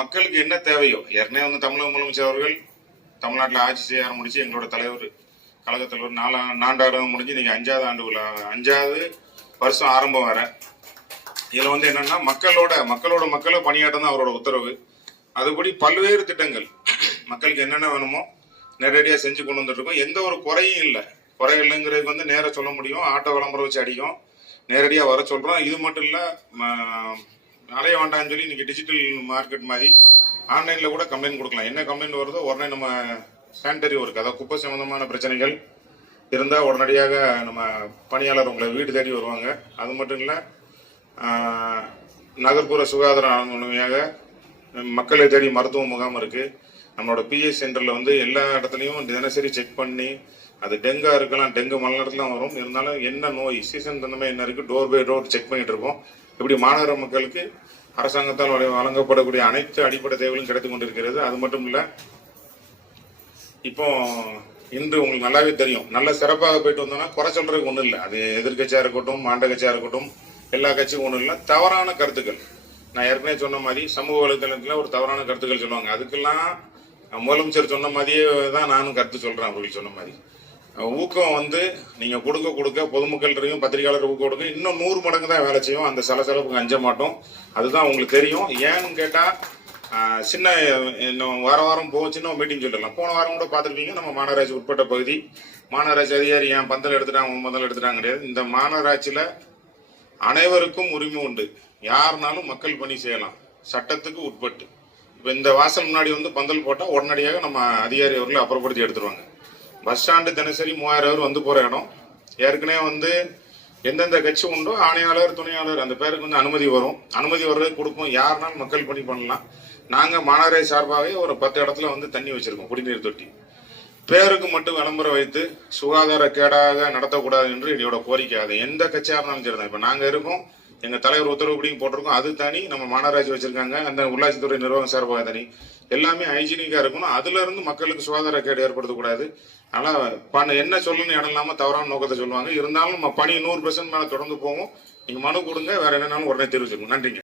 மக்களுக்கு என்ன தேவையோ ஏற்கனவே வந்து தமிழக முதலமைச்சர் அவர்கள் தமிழ்நாட்டில் ஆட்சி செய்ய ஆரம்பிச்சு எங்களோட தலைவர் கழக தலைவர் நான்காவது முடிஞ்சு இன்னைக்கு 5வது ஆண்டு 5வது வருஷம் ஆரம்பம் வர இதுல வந்து என்னன்னா மக்களை பணியாற்றம் தான் அவரோட உத்தரவு. அதுபடி பல்வேறு திட்டங்கள் மக்களுக்கு என்னென்ன வேணுமோ நேரடியாக செஞ்சு கொண்டு வந்துட்டு இருக்கோம். எந்த ஒரு குறையும் இல்லை. குறை இல்லைங்கிறது வந்து நேர சொல்ல முடியும். ஆட்டோ விளம்பரம் வச்சு அடிக்கும், நேரடியாக வர சொல்றோம். இது மட்டும் இல்லை, அலைய வேண்டாம்னு சொல்லி இன்னைக்கு டிஜிட்டல் மார்க்கெட் மாதிரி ஆன்லைன்ல கூட கம்ப்ளைண்ட் கொடுக்கலாம். என்ன கம்ப்ளைண்ட் வருதோ உடனே நம்ம சானிட்டரி ஒர்க், அதாவது குப்பை சம்பந்தமான பிரச்சனைகள் இருந்தால் உடனடியாக நம்ம பணியாளர் உங்களை வீடு தேடி வருவாங்க. அது மட்டும் இல்லை, நகர்ப்புற சுகாதார முழுமையாக மக்களை தேடி மருத்துவ முகாம் இருக்கு. நம்மளோட பிஎஸ் சென்டர்ல வந்து எல்லா இடத்துலையும் தினசரி செக் பண்ணி, அது டெங்கா இருக்கலாம், டெங்கு மலர்லாம் வரும். இருந்தாலும் என்ன நோய் சீசன் தந்தமே என்ன இருக்கு, டோர் பை டோர் செக் பண்ணிட்டு இருக்கோம். இப்படி மாநகர மக்களுக்கு அரசாங்கத்தால் வழங்கப்படக்கூடிய அனைத்து அடிப்படை தேவைகளும் கிடைத்து கொண்டிருக்கிறது. அது மட்டும் இல்ல, இப்போ இன்று உங்களுக்கு நல்லாவே தெரியும், நல்ல சிறப்பாக போயிட்டு வந்தோம்னா குறை சொல்றதுக்கு ஒன்றும் இல்லை. அது எதிர்கட்சியா இருக்கட்டும், மாண்ட கட்சியா இருக்கட்டும், எல்லா கட்சியும் ஒன்றும் இல்லை. தவறான கருத்துக்கள், நான் ஏற்கனவே சொன்ன மாதிரி சமூக வலைதளத்துல ஒரு தவறான கருத்துக்கள் சொல்லுவாங்க. அதுக்கெல்லாம் முதலமைச்சர் சொன்ன மாதிரியே தான் நானும் கருத்து சொல்றேன். அவர்கள் சொன்ன மாதிரி ஊக்கம் வந்து நீங்க கொடுக்க பொதுமக்கள் இருக்கும், பத்திரிகையாளர் ஊக்கம் கொடுக்க இன்னும் 100 மடங்கு தான் வேலை செய்யும். அந்த செலவுக்கு அஞ்ச மாட்டோம். அதுதான் உங்களுக்கு தெரியும். ஏன்னு கேட்டா சின்ன இன்னும் வாரம் போச்சுன்னு மீட்டிங் சொல்லலாம். போன வாரம் கூட பார்த்துருப்பீங்க. நம்ம மாநகராட்சி உட்பட்ட பகுதி மாநகராட்சி அதிகாரி ஏன் பந்தல் எடுத்துட்டாங்க முதல் எடுத்துட்டாங்க கிடையாது. இந்த மாநகராட்சியில அனைவருக்கும் உரிமை உண்டு. யாருனாலும் மக்கள் பணி செய்யலாம், சட்டத்துக்கு உட்பட்டு. இப்ப இந்த வாசல் முன்னாடி வந்து பந்தல் போட்டா உடனடியாக நம்ம அதிகாரி அவர்களை அப்புறப்படுத்தி எடுத்துருவாங்க. பஸ் ஸ்டாண்டு தினசரி 3000 பேர் வந்து போற இடம். ஏற்கனவே வந்து எந்தெந்த கட்சி உண்டோ ஆணையாளர் துணையாளர் அந்த பேருக்கு வந்து அனுமதி வரும். அனுமதி வர்றது கொடுப்போம். யாருனாலும் மக்கள் பணி பண்ணலாம். நாங்க மாநகராட்சி சார்பாகவே ஒரு 10 இடத்துல வந்து தண்ணி வச்சிருக்கோம், குடிநீர் தொட்டி. பேருக்கு மட்டும் விளம்பரம் வைத்து சுகாதார கேடாக நடத்தக்கூடாது என்று என்னோட கோரிக்கை. அது எந்த கட்சியா இருந்தாலும் சரிதான். இப்ப நாங்க இருக்கோம், எங்க தலைவர் உத்தரவுப்படியும் போட்டிருக்கோம். அது தனி, நம்ம மாநகராட்சி வச்சிருக்காங்க, அந்த உள்ளாட்சித்துறை நிர்வாகம் சார்பாக தனி. எல்லாமே ஹைஜீனிக்கா இருக்கணும். அதுல இருந்து மக்களுக்கு சுகாதார கேடு ஏற்படுத்தக்கூடாது. அதனால என்ன சொல்லணும்னு இடம் இல்லாம தவறான நோக்கத்தை சொல்லுவாங்க. இருந்தாலும் நம்ம பணி 100% மேல தொடர்ந்து போவோம். நீங்க மனு கொடுங்க, வேற என்னன்னாலும் உடனே தெரிவிச்சிருக்கோம். நன்றிங்க.